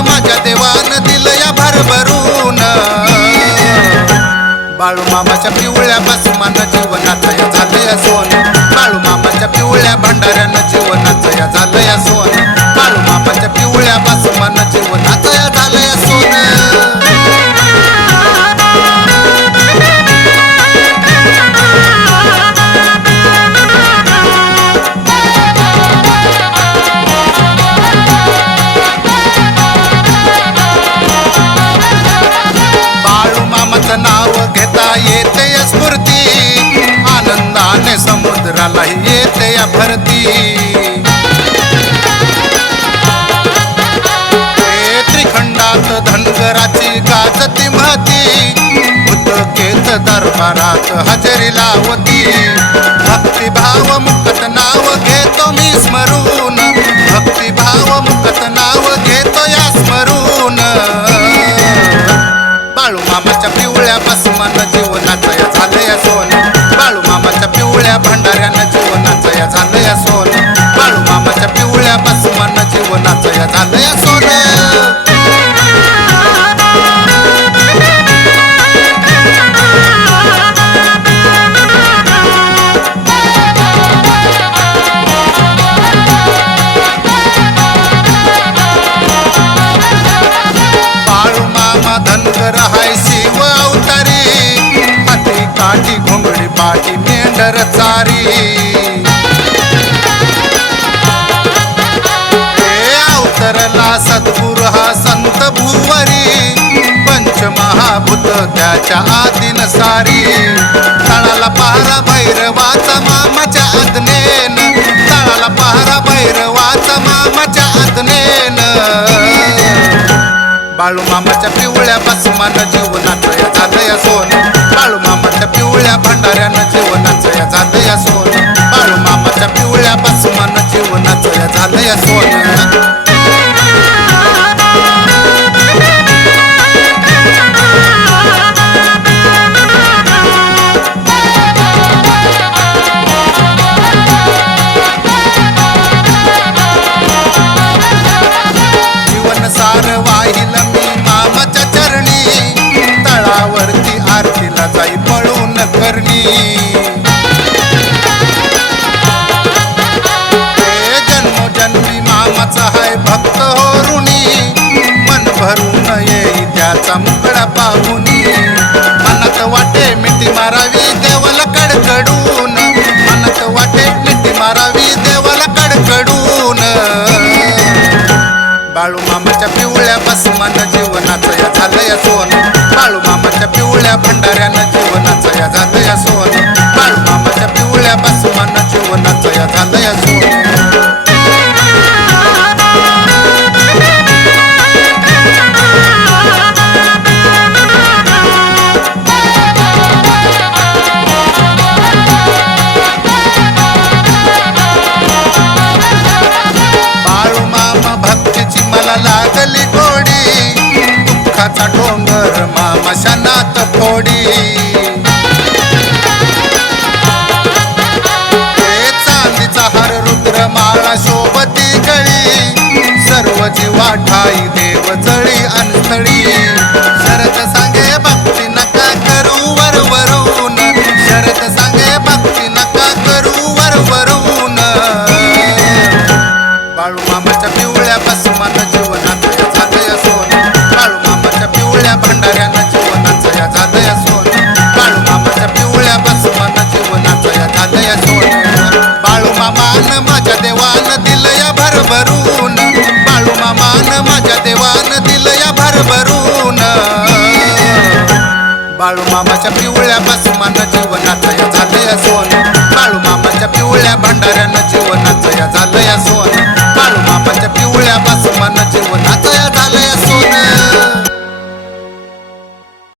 माझ्या देवान दिल या भरभरून. बाळू मामाच्या पिवळ्या पासून जीवनात गाजती महती उदकेत दरबारात हजेरी लावती. भक्तिभाव मुकत नाव घेतो मी स्मरून. भक्तिभाव मुकत नाव घेतो या स्मरून. बाळू मामाच्या पिवळ्या बसमान जीवनाचं झालंय सोन बाळू मामाच्या पिवळ्या भांड माझी मेंढर चारी. अवतरला सद्गुर हा संत भुवरी. पंचमहाभूत त्याच्या आदिन सारी. तळाला पहारा भैरवाचा मामाच्या आज्ञेन. तळाला पहारा भैरवाचा मामाच्या आज्ञेन. बाळू मामाच्या पिवळ्या बसमान जीवनात झालंय सोन जीवन सार वाहिल मी मामाच्या चरणी. तळावरती आरतीला जाई पळून करणी. भरून येई त्याचा मुकडा पाहून. मनात वाटे मिठी मारावी देवाला कडकडून. मनात वाटे मिठी मारावी देवाला कडकडून. बाळू मामाच्या पिवळ्या बसमान जीवनाचं या झालं या सोन बाळू मामाच्या पिवळ्या भंडाऱ्या दुःखाचा डोंगर मामा शनात फोडी चांदीचा हार रुद्र माळा शोभती गळी. सर्व जीवा ठाई देव जळी. भरभरून. बाळू मामान माझ्या देवान दिलं या भरभरून. बाळू मामा